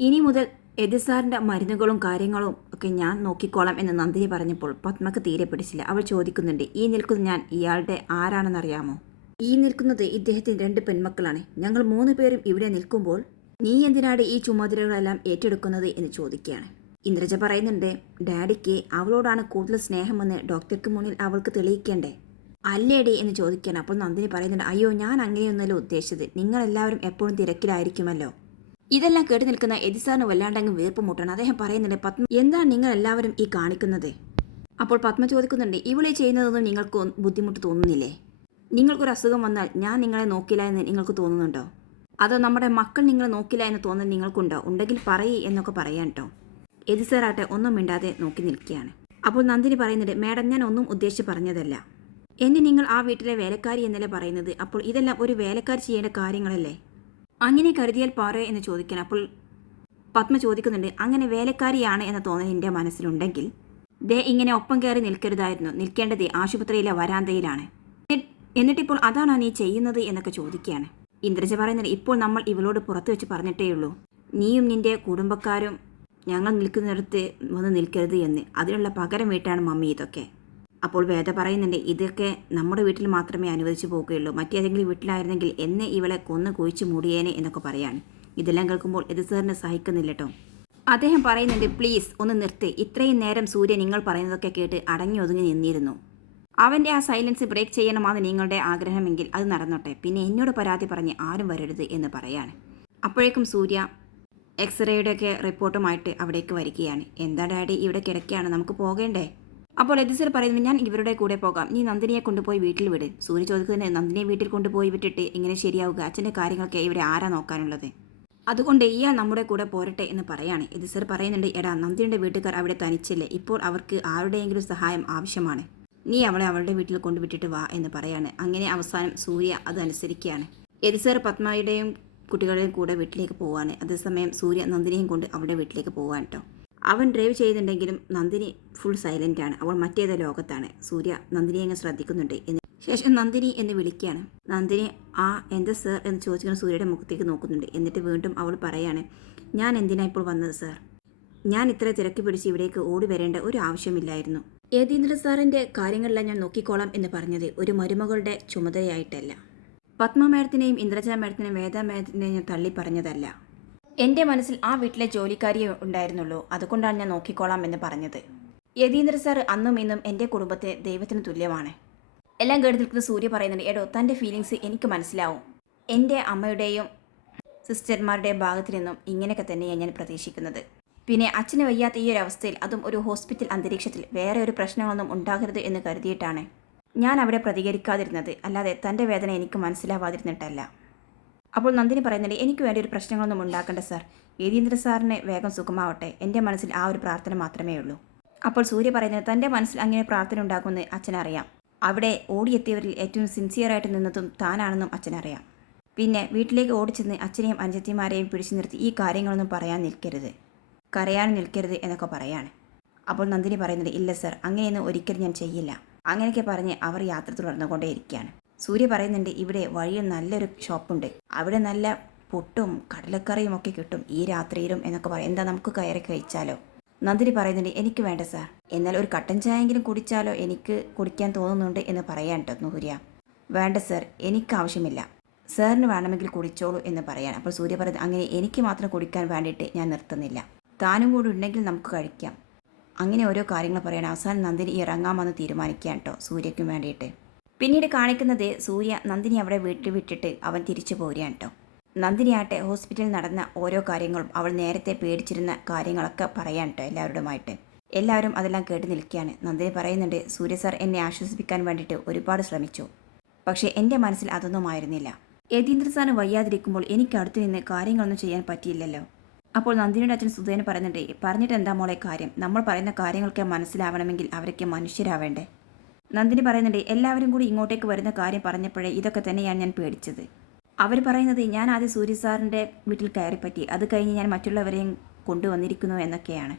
ഇനി മുതൽ എതിസാറിന്റെ മരുന്നുകളും കാര്യങ്ങളും ഒക്കെ ഞാൻ നോക്കിക്കോളാം എന്ന് നന്ദിനി പറഞ്ഞപ്പോൾ പത്മക്ക് തീരെ പിടിച്ചില്ല. അവൾ ചോദിക്കുന്നുണ്ട് ഈ നിൽക്കുന്ന ഞാൻ ഇയാളുടെ ആരാണെന്നറിയാമോ? ഈ നിൽക്കുന്നത് ഇദ്ദേഹത്തിന് രണ്ട് പെൺമക്കളാണ്. ഞങ്ങൾ മൂന്ന് പേരും ഇവിടെ നിൽക്കുമ്പോൾ നീ എന്തിനാണ് ഈ ചുമതലകളെല്ലാം ഏറ്റെടുക്കുന്നത്? എന്ന് ചോദിക്കുകയാണ്. ഇന്ദ്രജ പറയുന്നുണ്ട് ഡാഡിക്ക് അവളോടാണ് കൂടുതൽ സ്നേഹമെന്ന് ഡോക്ടർക്ക് മുന്നിൽ അവൾക്ക് തെളിയിക്കേണ്ടേ? അല്ലേടി എന്ന് ചോദിക്കുകയാണ്. അപ്പോൾ നന്ദിനി പറയുന്നുണ്ട് അയ്യോ ഞാൻ അങ്ങനെയൊന്നുമല്ല ഉദ്ദേശിച്ചത്. നിങ്ങളെല്ലാവരും എപ്പോഴും തിരക്കിലായിരിക്കുമല്ലോ. ഇതെല്ലാം കേട്ട് നിൽക്കുന്ന എദിസാറിന് വല്ലാണ്ടങ്ങ് വീർപ്പ് മുട്ടണം. അദ്ദേഹം പറയുന്നുണ്ട് പത്മ എന്താണ് നിങ്ങൾ എല്ലാവരും ഈ കാണിക്കുന്നത്? അപ്പോൾ പത്മ ചോദിക്കുന്നുണ്ട് ഇവളെ ചെയ്യുന്നതൊന്നും നിങ്ങൾക്ക് ബുദ്ധിമുട്ട് തോന്നുന്നില്ലേ? നിങ്ങൾക്കൊരു അസുഖം വന്നാൽ ഞാൻ നിങ്ങളെ നോക്കില്ല എന്ന് നിങ്ങൾക്ക് തോന്നുന്നുണ്ടോ? അതോ നമ്മുടെ മക്കൾ നിങ്ങളെ നോക്കില്ല എന്ന് തോന്നൽ നിങ്ങൾക്കുണ്ടോ? ഉണ്ടെങ്കിൽ പറയേ എന്നൊക്കെ പറയാൻ കേട്ടോ എദിസാറാട്ടെ ഒന്നും മിണ്ടാതെ നോക്കി നിൽക്കുകയാണ്. അപ്പോൾ നന്ദിനി പറയുന്നുണ്ട് മാഡം ഞാൻ ഒന്നും ഉദ്ദേശിച്ച് പറഞ്ഞതല്ല. എന്നെ നിങ്ങൾ ആ വീട്ടിലെ വേലക്കാരി എന്നല്ലേ പറയുന്നത്? അപ്പോൾ ഇതെല്ലാം ഒരു വേലക്കാരി ചെയ്യേണ്ട കാര്യങ്ങളല്ലേ? അങ്ങനെ കരുതിയാൽ പോരെ എന്ന് ചോദിക്കാൻ അപ്പോൾ പത്മ ചോദിക്കുന്നുണ്ട് അങ്ങനെ വേലക്കാരിയാണ് എന്ന തോന്നൽ എന്റെ മനസ്സിലുണ്ടെങ്കിൽ ദേ ഇങ്ങനെ ഒപ്പം കയറി നിൽക്കരുതായിരുന്നു. നിൽക്കേണ്ടത് ആശുപത്രിയിലെ വരാന്തയിലാണ്. എന്നി- എന്നിട്ടിപ്പോൾ അതാണോ നീ ചെയ്യുന്നത് എന്നൊക്കെ ചോദിക്കുകയാണ്. ഇന്ദ്രജ പറയുന്നത് ഇപ്പോൾ നമ്മൾ ഇവളോട് പുറത്തു വെച്ച് പറഞ്ഞിട്ടേയുള്ളൂ നീയും നിന്റെ കുടുംബക്കാരും ഞങ്ങൾ നിൽക്കുന്നിടത്ത് വന്ന് നിൽക്കരുത് എന്ന്. അതിനുള്ള പകരം വീട്ടാണ് മമ്മി ഇതൊക്കെ. അപ്പോൾ വേദ പറയുന്നുണ്ട് ഇതൊക്കെ നമ്മുടെ വീട്ടിൽ മാത്രമേ അനുവദിച്ചു പോകുകയുള്ളൂ മറ്റേതെങ്കിലും വീട്ടിലായിരുന്നെങ്കിൽ എന്നെ ഇവളെ കൊന്നു കുഴിച്ചു മൂടിയേനെ എന്നൊക്കെ പറയാണ്. ഇതെല്ലാം കേൾക്കുമ്പോൾ ഇത് സാറിന് സഹിക്കുന്നില്ല കേട്ടോ അദ്ദേഹം പറയുന്നുണ്ട് പ്ലീസ് ഒന്ന് നിർത്തി. ഇത്രയും നേരം സൂര്യ നിങ്ങൾ പറയുന്നതൊക്കെ കേട്ട് അടങ്ങി ഒതുങ്ങി നിന്നിരുന്നു. അവന്റെ ആ സൈലൻസ് ബ്രേക്ക് ചെയ്യണമെന്ന് നിങ്ങളുടെ ആഗ്രഹമെങ്കിൽ അത് നടന്നോട്ടെ. പിന്നെ എന്നോട് പരാതി പറഞ്ഞ് ആരും വരരുത് എന്ന് പറയാണ്. അപ്പോഴേക്കും സൂര്യ എക്സ്റേയുടെയൊക്കെ റിപ്പോർട്ടുമായിട്ട് അവിടേക്ക് വരികയാണ്. എന്താ ഡാഡി ഇവിടെ കിടക്കുകയാണ്. നമുക്ക് പോകേണ്ടേ? അപ്പോൾ എതിസർ പറയുന്നത് ഞാൻ ഇവരുടെ കൂടെ പോകാം. നീ നന്ദിനിയെ കൊണ്ടുപോയി വീട്ടിൽ വിട്. സൂര്യ ചോദിക്കുന്നതിന് നന്ദിനിയെ വീട്ടിൽ കൊണ്ടുപോയി വിട്ടിട്ട് ഇങ്ങനെ ശരിയാവുക? അച്ഛന്റെ കാര്യങ്ങളൊക്കെ ഇവരെ ആരാ നോക്കാനുള്ളത്? അതുകൊണ്ട് ഇയാൾ നമ്മുടെ കൂടെ പോരട്ടെ എന്ന് പറയാണ്. എതിസർ പറയുന്നുണ്ട് എടാ നന്ദിയുടെ വീട്ടുകാർ അവിടെ തനിച്ചില്ലേ? ഇപ്പോൾ അവർക്ക് ആരുടെയെങ്കിലും സഹായം ആവശ്യമാണ്. നീ അവളെ അവളുടെ വീട്ടിൽ കൊണ്ടുവിട്ടിട്ട് വാ എന്ന് പറയാണ്. അങ്ങനെ അവസാനം സൂര്യ അത് എദിസർ പത്മയുടെയും കുട്ടികളുടെയും കൂടെ വീട്ടിലേക്ക് പോവാണ് അതേസമയം സൂര്യ നന്ദിനിയും കൊണ്ട് അവളുടെ വീട്ടിലേക്ക് പോവാൻ കേട്ടോ. അവൻ ഡ്രൈവ് ചെയ്യുന്നുണ്ടെങ്കിലും നന്ദിനി ഫുൾ സൈലന്റ് ആണ്. അവൾ മറ്റേത് ലോകത്താണ്. സൂര്യ നന്ദിനി അങ്ങ് ശ്രദ്ധിക്കുന്നുണ്ട് എന്ന്. ശേഷം നന്ദിനി എന്ന് വിളിക്കുകയാണ്. നന്ദിനി ആ എന്താ സർ എന്ന് ചോദിക്കുന്ന സൂര്യയുടെ മുഖത്തേക്ക് നോക്കുന്നുണ്ട്. എന്നിട്ട് വീണ്ടും അവൾ പറയാണ് ഞാൻ എന്തിനാണ് ഇപ്പോൾ വന്നത് സർ ഞാൻ ഇത്ര തിരക്കി പിടിച്ച് ഇവിടേക്ക് ഓടി വരേണ്ട ഒരു ആവശ്യമില്ലായിരുന്നു. യതീന്ദ്ര സാറിന്റെ കാര്യങ്ങളെല്ലാം ഞാൻ നോക്കിക്കോളാം എന്ന് പറഞ്ഞത് ഒരു മരുമകളുടെ ചുമതലയായിട്ടല്ല. പത്മ മേഡത്തിനെയും ഇന്ദ്രജ മേഡത്തിനെയും വേദ മേഡത്തിനെയും ഞാൻ തള്ളി പറഞ്ഞതല്ല. എന്റെ മനസ്സിൽ ആ വീട്ടിലെ ജോലിക്കാരിയെ ഉണ്ടായിരുന്നുള്ളൂ. അതുകൊണ്ടാണ് ഞാൻ നോക്കിക്കോളാം എന്ന് പറഞ്ഞത്. യതീന്ദ്ര സാർ അന്നും ഇന്നും എന്റെ കുടുംബത്തെ ദൈവത്തിന് തുല്യമാണ്. എല്ലാം കേട്ട് നിൽക്കുന്ന സൂര്യ പറയുന്നുണ്ട് എടോ തന്റെ ഫീലിങ്സ് എനിക്ക് മനസ്സിലാവും. എന്റെ അമ്മയുടെയും സിസ്റ്റർമാരുടെയും ഭാഗത്തു നിന്നും ഇങ്ങനെയൊക്കെ തന്നെയാണ് ഞാൻ പ്രതീക്ഷിക്കുന്നത്. പിന്നെ അച്ഛന് വയ്യാത്ത ഈ ഒരു അവസ്ഥയിൽ അതും ഒരു ഹോസ്പിറ്റൽ അന്തരീക്ഷത്തിൽ വേറെ ഒരു പ്രശ്നങ്ങളൊന്നും ഉണ്ടാകരുത് എന്ന് കരുതിയിട്ടാണ് ഞാൻ അവിടെ പ്രതികരിക്കാതിരുന്നത്. അല്ലാതെ തന്റെ വേദന എനിക്ക് മനസ്സിലാവാതിരുന്നിട്ടല്ല. അപ്പോൾ നന്ദിനി പറയുന്നുണ്ട് എനിക്ക് വേണ്ടി ഒരു പ്രശ്നങ്ങളൊന്നും ഉണ്ടാക്കണ്ട സാർ. യതീന്ദ്ര സാറിനെ വേഗം സുഖമാവട്ടെ. എന്റെ മനസ്സിൽ ആ ഒരു പ്രാർത്ഥന മാത്രമേ ഉള്ളൂ. അപ്പോൾ സൂര്യ പറയുന്നത് തന്റെ മനസ്സിൽ അങ്ങനെ പ്രാർത്ഥന ഉണ്ടാക്കുമെന്ന് അച്ഛനറിയാം. അവിടെ ഓടിയെത്തിയവരിൽ ഏറ്റവും സിൻസിയറായിട്ട് നിന്നതും താനാണെന്നും അച്ഛനറിയാം. പിന്നെ വീട്ടിലേക്ക് ഓടിച്ചെന്ന് അച്ഛനെയും അഞ്ചത്തിമാരെയും പിടിച്ചു നിർത്തി ഈ കാര്യങ്ങളൊന്നും പറയാൻ നിൽക്കരുത്. കരയാൻ നിൽക്കരുത് എന്നൊക്കെ പറയാണ്. അപ്പോൾ നന്ദിനി പറയുന്നത് ഇല്ല സർ അങ്ങനെയൊന്നും ഒരിക്കലും ഞാൻ ചെയ്യില്ല. അങ്ങനെയൊക്കെ പറഞ്ഞ് അവർ യാത്ര തുടർന്നുകൊണ്ടേയിരിക്കുകയാണ്. സൂര്യ പറയുന്നുണ്ട് ഇവിടെ വഴിയിൽ നല്ലൊരു ഷോപ്പുണ്ട്. അവിടെ നല്ല പുട്ടും കടലക്കറിയും ഒക്കെ കിട്ടും ഈ രാത്രിയിലും എന്നൊക്കെ പറയും. എന്താ നമുക്ക് കയറി കഴിച്ചാലോ? നന്ദിനി പറയുന്നുണ്ട് എനിക്ക് വേണ്ട സാർ. എന്നാൽ ഒരു കട്ടൻ ചായെങ്കിലും കുടിച്ചാലോ? എനിക്ക് കുടിക്കാൻ തോന്നുന്നുണ്ട് എന്ന് പറയാൻ കേട്ടോ നൂര്യ. വേണ്ട സർ എനിക്ക് ആവശ്യമില്ല. സാറിന് വേണമെങ്കിൽ കുടിച്ചോളൂ എന്ന് പറയാൻ അപ്പോൾ സൂര്യ പറയുന്നത് അങ്ങനെ എനിക്ക് മാത്രം കുടിക്കാൻ വേണ്ടിയിട്ട് ഞാൻ നിർത്തുന്നില്ല. താനും കൂടി ഉണ്ടെങ്കിൽ നമുക്ക് കഴിക്കാം. അങ്ങനെ ഓരോ കാര്യങ്ങൾ പറയണം. അവസാനം നന്ദിനി ഇറങ്ങാമെന്ന് തീരുമാനിക്കുകയാണ് കേട്ടോ സൂര്യയ്ക്കും വേണ്ടിയിട്ട്. പിന്നീട് കാണിക്കുന്നത് സൂര്യ നന്ദിനി അവിടെ വീട്ടിൽ വിട്ടിട്ട് അവൻ തിരിച്ചു പോരുകയാണ് കേട്ടോ. നന്ദിനിയാട്ടെ ഹോസ്പിറ്റലിൽ നടന്ന ഓരോ കാര്യങ്ങളും അവൾ നേരത്തെ പേടിച്ചിരുന്ന കാര്യങ്ങളൊക്കെ പറയാൻ കേട്ടോ എല്ലാവരുമായിട്ട്. എല്ലാവരും അതെല്ലാം കേട്ട് നിൽക്കുകയാണ്. നന്ദിനി പറയുന്നുണ്ട് സൂര്യ സാർ എന്നെ ആശ്വസിപ്പിക്കാൻ വേണ്ടിയിട്ട് ഒരുപാട് ശ്രമിച്ചു. പക്ഷേ എന്റെ മനസ്സിൽ അതൊന്നും ആയിരുന്നില്ല. യതീന്ദ്ര സാറിന് വയ്യാതിരിക്കുമ്പോൾ എനിക്ക് അടുത്ത് നിന്ന് കാര്യങ്ങളൊന്നും ചെയ്യാൻ പറ്റിയില്ലല്ലോ. അപ്പോൾ നന്ദിനിയുടെ അച്ഛൻ സുധേന് പറയുന്നുണ്ട് പറഞ്ഞിട്ട് എന്താ മോളെ കാര്യം? നമ്മൾ പറയുന്ന കാര്യങ്ങളൊക്കെ മനസ്സിലാവണമെങ്കിൽ അവരൊക്കെ മനുഷ്യരാവേണ്ടേ നന്ദിനി പറയുന്നുണ്ട് എല്ലാവരും കൂടി ഇങ്ങോട്ടേക്ക് വരുന്ന കാര്യം പറഞ്ഞപ്പോഴേ ഇതൊക്കെ തന്നെയാണ് ഞാൻ പേടിച്ചത്. അവർ പറയുന്നത് ഞാൻ ആദ്യം സൂര്യ സാറിന്റെ വീട്ടിൽ കയറിപ്പറ്റി അത് കഴിഞ്ഞ് ഞാൻ മറ്റുള്ളവരെയും കൊണ്ടുവന്നിരിക്കുന്നു എന്നൊക്കെയാണ്.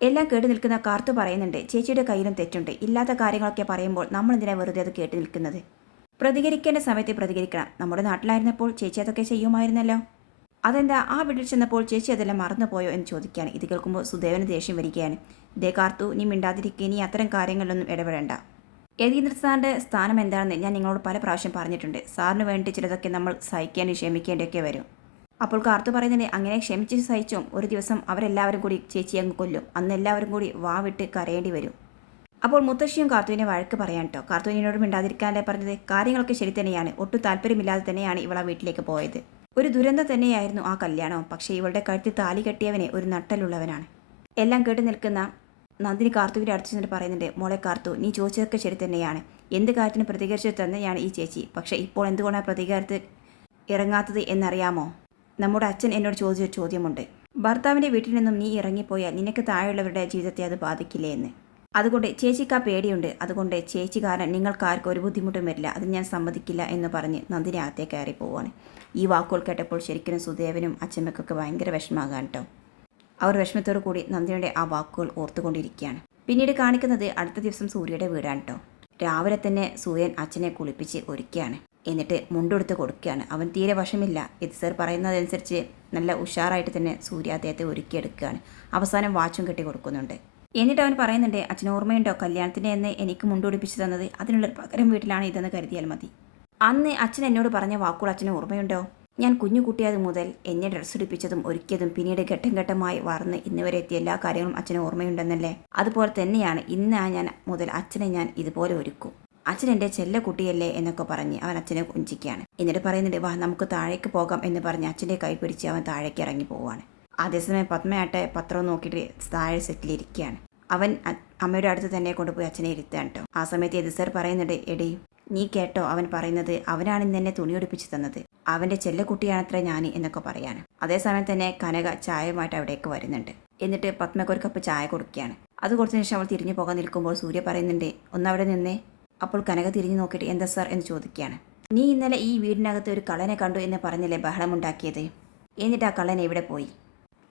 എല്ലാം കേട്ട് നിൽക്കുന്ന കാർത്തു പറയുന്നുണ്ട് ചേച്ചിയുടെ കയ്യിലും തെറ്റുണ്ട്. ഇല്ലാത്ത കാര്യങ്ങളൊക്കെ പറയുമ്പോൾ നമ്മൾ എന്തിനാ വെറുതെ അത് കേട്ട് നിൽക്കുന്നത്? പ്രതികരിക്കേണ്ട സമയത്ത് പ്രതികരിക്കണം. നമ്മുടെ നാട്ടിലായിരുന്നപ്പോൾ ചേച്ചി അതൊക്കെ ചെയ്യുമായിരുന്നല്ലോ. അതെന്താ ആ വീട്ടിൽ ചെന്നപ്പോൾ ചേച്ചി അതെല്ലാം മറന്നുപോയോ എന്ന് ചോദിക്കുകയാണ്. ഇത് കേൾക്കുമ്പോൾ സുദേവന് ദേഷ്യം വരികയാണ്. ദേ കാർത്തു നീ മിണ്ടാതിരിക്കുക നീ അത്തരം കാര്യങ്ങളിലൊന്നും ഇടപെടേണ്ട. യതീന്ദ്ര സാറിന്റെ സ്ഥാനം എന്താണെന്ന് ഞാൻ നിങ്ങളോട് പല പ്രാവശ്യം പറഞ്ഞിട്ടുണ്ട്. സാറിന് വേണ്ടി ചിലതൊക്കെ നമ്മൾ സഹിക്കാനും ക്ഷമിക്കേണ്ടിയൊക്കെ വരും. അപ്പോൾ കാർത്തു പറയുന്നത് അങ്ങനെ ക്ഷമിച്ച് സഹിച്ചും ഒരു ദിവസം അവരെല്ലാവരും കൂടി ചേച്ചി അങ്ങ് കൊല്ലും. അന്ന് എല്ലാവരും കൂടി വാവിട്ട് കരയേണ്ടി വരും. അപ്പോൾ മുത്തശ്ശിയും കാർത്തുവിനെ വഴക്ക് പറയാൻ കേട്ടോ. കാർത്തുവിനോട് മിണ്ടാതിരിക്കാനല്ലേ പറഞ്ഞത്? കാര്യങ്ങളൊക്കെ ശരി തന്നെയാണ്. ഒട്ടും താല്പര്യമില്ലാതെ തന്നെയാണ് ഇവൾ ആ വീട്ടിലേക്ക് പോയത്. ഒരു ദുരന്തം തന്നെയായിരുന്നു ആ കല്യാണം പക്ഷേ ഇവളുടെ കഴുത്തിൽ താലി കെട്ടിയവനെ ഒരു നട്ടലുള്ളവനാണ്. എല്ലാം കേട്ട് നിൽക്കുന്ന നന്ദിനി കാർത്തുവിന്റെ അടുത്ത് ചെന്നിട്ട് പറയുന്നുണ്ട്. മോളെ കാർത്തു നീ ചോദിച്ചതൊക്കെ ശരി തന്നെയാണ്. എന്ത് കാര്യത്തിന് പ്രതികരിച്ചു തന്നെയാണ് ഈ ചേച്ചി. പക്ഷേ ഇപ്പോൾ എന്തുകൊണ്ടാണ് പ്രതികാരത്തിൽ ഇറങ്ങാത്തത് എന്നറിയാമോ? നമ്മുടെ അച്ഛൻ എന്നോട് ചോദിച്ച ഒരു ചോദ്യമുണ്ട്. ഭർത്താവിന്റെ വീട്ടിൽ നിന്നും നീ ഇറങ്ങിപ്പോയാൽ നിനക്ക് താഴെയുള്ളവരുടെ ജീവിതത്തെ അത് ബാധിക്കില്ലേ എന്ന്. അതുകൊണ്ട് ചേച്ചിക്ക് ആ പേടിയുണ്ട്. അതുകൊണ്ട് ചേച്ചി കാരണം നിങ്ങൾക്കാർക്കും ഒരു ബുദ്ധിമുട്ടും വരില്ല. അത് ഞാൻ സമ്മതിക്കില്ല എന്ന് പറഞ്ഞ് നന്ദിനി അകത്തേക്ക് കയറി ഈ വാക്കുകൾ കേട്ടപ്പോൾ ശരിക്കും സുദേവനും അച്ഛമ്മക്കൊക്കെ ഭയങ്കര വിഷമാകാൻ കേട്ടോ അവർ വിഷമത്തോടു കൂടി നന്ദിയുടെ ആ വാക്കുകൾ ഓർത്തുകൊണ്ടിരിക്കുകയാണ്. പിന്നീട് കാണിക്കുന്നത് അടുത്ത ദിവസം സൂര്യയുടെ വീടാണ് കേട്ടോ രാവിലെ തന്നെ സൂര്യൻ അച്ഛനെ കുളിപ്പിച്ച് ഒരുക്കുകയാണ്. എന്നിട്ട് മുണ്ടെടുത്ത് കൊടുക്കുകയാണ്. അവൻ തീരെ വശമില്ല ഇത് സർ പറയുന്നതനുസരിച്ച് നല്ല ഉഷാറായിട്ട് തന്നെ സൂര്യ അദ്ദേഹത്തെ ഒരുക്കിയെടുക്കുകയാണ്. അവസാനം വാച്ചും കെട്ടി കൊടുക്കുന്നുണ്ട്. എന്നിട്ട് അവൻ പറയുന്നുണ്ട് അച്ഛൻ ഓർമ്മയുണ്ടോ? കല്യാണത്തിന് എന്ന് എനിക്ക് മുണ്ടുപിടിപ്പിച്ച് തന്നത് അതിനുള്ളൊരു പകരം വീട്ടിലാണ് ഇതെന്ന് കരുതിയാൽ മതി. അന്ന് അച്ഛൻ എന്നോട് പറഞ്ഞ വാക്കുകൾ അച്ഛന് ഓർമ്മയുണ്ടോ? ഞാൻ കുഞ്ഞു കുട്ടിയത് മുതൽ എന്നെ ഡ്രസ്സ് ഉടുപ്പിച്ചതും ഒരുക്കിയതും പിന്നീട് ഘട്ടം ഘട്ടമായി വളർന്ന് ഇന്ന് വരെ എത്തിയ എല്ലാ കാര്യങ്ങളും അച്ഛന് ഓർമ്മയുണ്ടെന്നല്ലേ? അതുപോലെ തന്നെയാണ് ഇന്ന് ഞാൻ മുതൽ അച്ഛനെ ഞാൻ ഇതുപോലെ ഒരുക്കും. അച്ഛൻ എന്റെ ചെല്ല കുട്ടിയല്ലേ എന്നൊക്കെ പറഞ്ഞ് അവൻ അച്ഛനെ കുഞ്ചിക്കുകയാണ് എന്നിട്ട് പറയുന്നുണ്ട് വാ നമുക്ക് താഴേക്ക് പോകാം എന്ന് പറഞ്ഞ് അച്ഛന്റെ കൈ പിടിച്ച് അവൻ താഴേക്ക് ഇറങ്ങി പോവുകയാണ്. അതേസമയം പത്മയാട്ടെ പത്രം നോക്കിയിട്ട് താഴെ സെറ്റിലിരിക്കുകയാണ്. അവൻ അമ്മയുടെ അടുത്ത് തന്നെ കൊണ്ടുപോയി അച്ഛനെ ഇരുത്താൻ കേട്ടോ ആ സമയത്ത് എതിസർ പറയുന്നുണ്ട് എടി നീ കേട്ടോ അവൻ പറയുന്നത്. അവനാണ് ഇന്ന് എന്നെ തുണിയൊടിപ്പിച്ച് തന്നത്. അവന്റെ ചെല്ലക്കുട്ടിയാണത്രേ ഞാൻ എന്നൊക്കെ പറയാണ്. അതേസമയം തന്നെ കനക ചായയുമായിട്ട് അവിടേക്ക് വരുന്നുണ്ട്. എന്നിട്ട് പത്മക്ക് ഒരു കപ്പ് ചായ കൊടുക്കുകയാണ്. അത് കൊടുത്തതിന് ശേഷം അവൾ തിരിഞ്ഞു പോകാൻ നിൽക്കുമ്പോൾ സൂര്യ പറയുന്നുണ്ട് ഒന്നവിടെ നിന്നേ. അപ്പോൾ കനക തിരിഞ്ഞു നോക്കിയിട്ട് എന്താ സാർ? എന്ന് ചോദിക്കുകയാണ്. നീ ഇന്നലെ ഈ വീടിനകത്ത് ഒരു കള്ളനെ കണ്ടു എന്ന് പറഞ്ഞില്ലേ ബഹളമുണ്ടാക്കിയത്? എന്നിട്ട് ആ കള്ളൻ എവിടെ പോയി?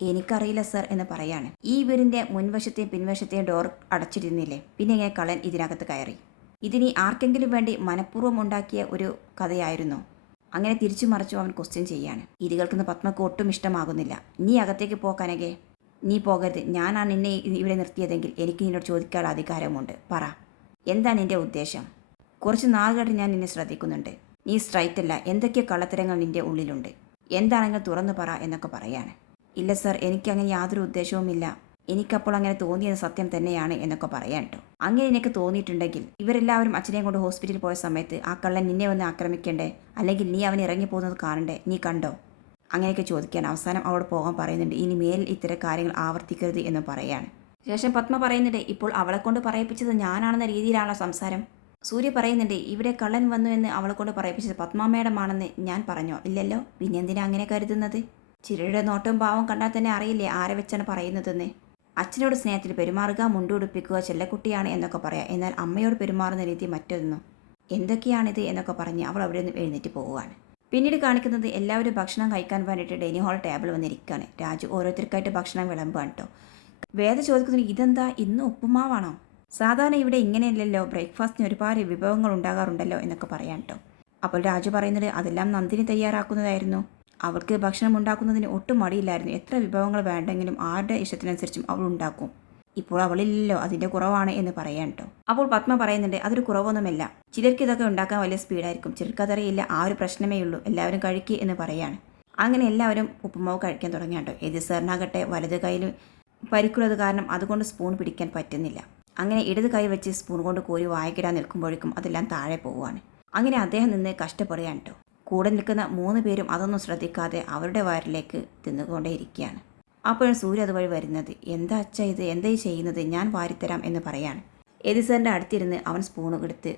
എനിക്കറിയില്ല സർ എന്ന് പറയാണ്. ഈ വീടിന്റെ മുൻവശത്തെയും പിൻവശത്തെയും ഡോർ അടച്ചിരുന്നില്ലേ. പിന്നെ ഇങ്ങനെ കള്ളൻ ഇതിനകത്ത് കയറി. ഇതിനി ആർക്കെങ്കിലും വേണ്ടി മനഃപൂർവം ഉണ്ടാക്കിയ ഒരു കഥയായിരുന്നു. അങ്ങനെ തിരിച്ചു മറിച്ചു അവൻ ക്വസ്റ്റ്യൻ ചെയ്യാണ്. ഇത് കേൾക്കുന്ന പത്മക്ക് ഒട്ടും ഇഷ്ടമാകുന്നില്ല. നീ അകത്തേക്ക് പോക്കാനകെ നീ പോകരുത്. ഞാനാണ് നിന്നെ ഇവിടെ നിർത്തിയതെങ്കിൽ എനിക്ക് നിന്നോട് ചോദിക്കാനുള്ള അധികാരമുണ്ട്. പറ. എന്താണ് നിന്റെ ഉദ്ദേശം? കുറച്ച് നാളുകളായിട്ട് ഞാൻ നിന്നെ ശ്രദ്ധിക്കുന്നുണ്ട്. നീ സ്ട്രൈറ്റ് അല്ല. എന്തൊക്കെ കള്ളത്തരങ്ങൾ നിന്റെ ഉള്ളിലുണ്ട്. എന്താണെങ്കിലും തുറന്നു പറ എന്നൊക്കെ പറയാണ്. ഇല്ല സർ എനിക്കങ്ങനെ യാതൊരു ഉദ്ദേശവുമില്ല. എനിക്കപ്പോൾ അങ്ങനെ തോന്നിയത് സത്യം തന്നെയാണ് എന്നൊക്കെ പറയാൻ കേട്ടോ അങ്ങനെ എനിക്ക് തോന്നിയിട്ടുണ്ടെങ്കിൽ ഇവരെല്ലാവരും അച്ഛനെയും കൊണ്ട് ഹോസ്പിറ്റലിൽ പോയ സമയത്ത് ആ കള്ളൻ നിന്നെ വന്ന് ആക്രമിക്കണ്ടേ? അല്ലെങ്കിൽ നീ അവൻ ഇറങ്ങി പോകുന്നത് കാണണ്ടേ? നീ കണ്ടോ? അങ്ങനെയൊക്കെ ചോദിക്കാൻ അവസാനം അവിടെ പോകാൻ പറയുന്നുണ്ട്. ഇനി മേൽ ഇത്തരം കാര്യങ്ങൾ ആവർത്തിക്കരുത് എന്ന് പറയാണ്. ശേഷം പത്മ പറയുന്നുണ്ട് ഇപ്പോൾ അവളെ കൊണ്ട് പറയിപ്പിച്ചത് ഞാനാണെന്ന രീതിയിലാണല്ലോ സംസാരം. സൂര്യ പറയുന്നുണ്ട് ഇവിടെ കള്ളൻ വന്നു എന്ന് അവളെ കൊണ്ട് പറയിപ്പിച്ചത് പത്മ മേഡമാണെന്ന് ഞാൻ പറഞ്ഞോ? ഇല്ലല്ലോ. പിന്നെന്തിനാ അങ്ങനെ കരുതുന്നത്? ചിരയുടെ നോട്ടവും ഭാവം കണ്ടാൽ തന്നെ അറിയില്ലേ ആരെ വെച്ചാണ് പറയുന്നതെന്ന്? അച്ഛനോട് സ്നേഹത്തിൽ പെരുമാറുക മുണ്ടുടുപ്പിക്കുക ചെല്ലക്കുട്ടിയാണ് എന്നൊക്കെ പറയാം. എന്നാൽ അമ്മയോട് പെരുമാറുന്ന രീതി മറ്റൊന്നു. എന്തൊക്കെയാണിത് എന്നൊക്കെ പറഞ്ഞ് അവൾ അവിടെ നിന്ന് എഴുന്നേറ്റ് പോവുകയാണ്. പിന്നീട് കാണിക്കുന്നത് എല്ലാവരും ഭക്ഷണം കഴിക്കാൻ വേണ്ടിയിട്ട് ഡൈനിങ് ഹാൾ ടേബിൾ വന്നിരിക്കുകയാണ്. രാജു ഓരോരുത്തർക്കായിട്ട് ഭക്ഷണം വിളമ്പാണ് കേട്ടോ. വേദ ചോദിക്കുന്നത് ഇതെന്താ? ഇന്ന് ഉപ്പുമാവാണോ? സാധാരണ ഇവിടെ ഇങ്ങനെയല്ലല്ലോ. ബ്രേക്ക്ഫാസ്റ്റിന് ഒരുപാട് വിഭവങ്ങൾ ഉണ്ടാകാറുണ്ടല്ലോ എന്നൊക്കെ പറയാൻ കേട്ടോ. അപ്പോൾ രാജു പറയുന്നത് അതെല്ലാം നന്ദിനി തയ്യാറാക്കുന്നതായിരുന്നു. അവൾക്ക് ഭക്ഷണം ഉണ്ടാക്കുന്നതിന് ഒട്ടും മടിയില്ലായിരുന്നു. എത്ര വിഭവങ്ങൾ വേണ്ടെങ്കിലും ആരുടെ ഇഷ്ടത്തിനനുസരിച്ചും അവൾ ഉണ്ടാക്കും. ഇപ്പോൾ അവളില്ലല്ലോ അതിന്റെ കുറവാണ് എന്ന് പറയാൻ കേട്ടോ അപ്പോൾ പത്മ പറയുന്നുണ്ട് അതൊരു കുറവൊന്നുമല്ല. ചിലർക്ക് ഇതൊക്കെ ഉണ്ടാക്കാൻ വലിയ സ്പീഡായിരിക്കും. ചിലർക്ക് അതറിയില്ല ആ ഒരു പ്രശ്നമേ ഉള്ളൂ. എല്ലാവരും കഴിക്കുക എന്ന് പറയാണ്. അങ്ങനെ എല്ലാവരും ഉപ്പുമാവ് കഴിക്കാൻ തുടങ്ങി കേട്ടോ ഏത് സാറിനാകട്ടെ വലത് കയ്യിൽ പരിക്കുള്ളത് കാരണം അതുകൊണ്ട് സ്പൂൺ പിടിക്കാൻ പറ്റുന്നില്ല. അങ്ങനെ ഇടത് കൈ വെച്ച് സ്പൂൺ കൊണ്ട് കോരി വായക്കിടാൻ നിൽക്കുമ്പോഴേക്കും അതെല്ലാം താഴെ പോവുകയാണ്. അങ്ങനെ അദ്ദേഹം നിന്ന് കഷ്ടപ്പെടുകയാണ് കേട്ടോ കൂടെ നിൽക്കുന്ന മൂന്ന് പേരും അതൊന്നും ശ്രദ്ധിക്കാതെ അവരുടെ വയറിലേക്ക് തിന്നുകൊണ്ടേയിരിക്കുകയാണ്. അപ്പോഴും സൂര്യ അതുവഴി വരുന്നത്. എന്താ അച്ഛ ഇത്? എന്താ ഈ ചെയ്യുന്നത്? ഞാൻ വാരിത്തരാം എന്ന് പറയാണ്. എദിസറിന്റെ അടുത്തിരുന്ന് അവൻ സ്പൂൺ എടുത്ത്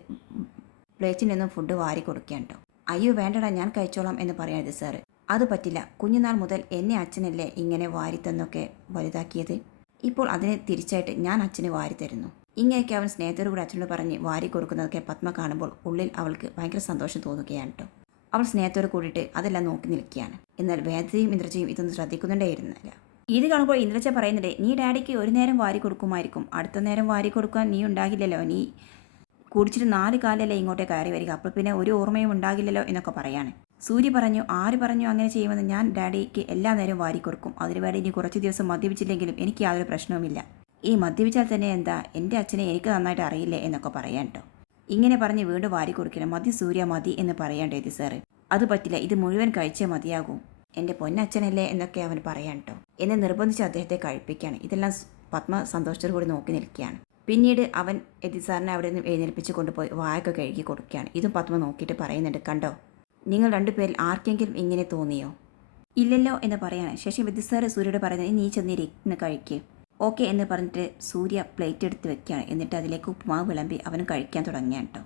പ്ലേറ്റിൽ നിന്നും ഫുഡ് വാരി കൊടുക്കുകയാണ് കേട്ടോ അയ്യോ വേണ്ടടാ ഞാൻ കഴിച്ചോളാം എന്ന് പറയാൻ സാറ് അത് പറ്റില്ല. കുഞ്ഞുനാൾ മുതൽ എന്നെ അച്ഛനല്ലേ ഇങ്ങനെ വാരിത്തന്നൊക്കെ വലുതാക്കിയത്? ഇപ്പോൾ അതിനെ തിരിച്ചായിട്ട് ഞാൻ അച്ഛന് വാരി തരുന്നു ഇങ്ങനെയൊക്കെ അവൻ സ്നേഹത്തോടു കൂടി അച്ഛനോട് പറഞ്ഞ് വാരി കൊടുക്കുന്നതൊക്കെ പത്മ കാണുമ്പോൾ ഉള്ളിൽ അവൾക്ക് ഭയങ്കര സന്തോഷം തോന്നുകയാണ് കേട്ടോ അവൾ സ്നേഹത്തോട് കൂടിയിട്ട് അതെല്ലാം നോക്കി നിൽക്കുകയാണ്. എന്നാൽ വേദയും ഇന്ദ്രജയും ഇതൊന്നും ശ്രദ്ധിക്കുന്നുണ്ടായിരുന്നില്ല. ഇത് കാണുമ്പോൾ ഇന്ദ്രജ പറയുന്നുണ്ട് നീ ഡാഡിക്ക് ഒരു നേരം വാരി കൊടുക്കുമായിരിക്കും. അടുത്ത നേരം വാരി കൊടുക്കാൻ നീ ഉണ്ടാകില്ലല്ലോ. നീ കുടിച്ചിട്ട് നാല് കാലല്ലേ ഇങ്ങോട്ടേ കയറി വരിക. അപ്പോൾ പിന്നെ ഒരു ഓർമ്മയും ഉണ്ടാകില്ലല്ലോ എന്നൊക്കെ പറയാണ്. സൂര്യ പറഞ്ഞു ആര് പറഞ്ഞു അങ്ങനെ ചെയ്യുമെന്ന്? ഞാൻ ഡാഡിക്ക് എല്ലാ നേരവും വാരി കൊടുക്കും. അതിനുവേണ്ടി ഇനി കുറച്ച് ദിവസം മദ്യപിച്ചില്ലെങ്കിലും എനിക്ക് യാതൊരു പ്രശ്നവുമില്ല. ഈ മദ്യപിച്ചാൽ തന്നെ എന്താ? എന്റെ അച്ഛനെ എനിക്ക് നന്നായിട്ട് അറിയില്ലേ എന്നൊക്കെ പറയാൻ കേട്ടോ. ഇങ്ങനെ പറഞ്ഞ് വീണ്ടും വാരി കൊടുക്കണം മതി സൂര്യ മതി എന്ന് പറയാണ്ടേതി സാറ്. അത് പറ്റില്ല ഇത് മുഴുവൻ കഴിച്ചേ മതിയാകും. എന്റെ പൊന്നച്ഛനല്ലേ എന്നൊക്കെ അവൻ പറയാൻ കേട്ടോ എന്നെ നിർബന്ധിച്ച് അദ്ദേഹത്തെ കഴിപ്പിക്കുകയാണ് ഇതെല്ലാം പത്മ സന്തോഷത്തോടു കൂടി നോക്കി നിൽക്കുകയാണ്. പിന്നീട് അവൻ എതി സാറിനെ അവിടെ നിന്ന് എഴുന്നേൽപ്പിച്ച് കൊണ്ടുപോയി വായൊക്കെ കഴുകി കൊടുക്കുകയാണ്. ഇതും പത്മ നോക്കിയിട്ട് പറയുന്നുണ്ട് കണ്ടോ? നിങ്ങൾ രണ്ടുപേരിൽ ആർക്കെങ്കിലും ഇങ്ങനെ തോന്നിയോ? ഇല്ലല്ലോ എന്ന് പറയാണ്. ശേഷം വിദ്യ സാറ് സൂര്യയോട് പറയുന്നത് നീ ചെന്നിരി ഇന്ന് കഴിക്കുക ഓക്കെ എന്ന് പറഞ്ഞിട്ട് സൂര്യ പ്ലേറ്റ് എടുത്ത് വെക്കുകയാണ്. എന്നിട്ട് അതിലേക്ക് ഉപ്പുമാവ് വിളമ്പി അവനും കഴിക്കാൻ തുടങ്ങിയാണ് കേട്ടോ.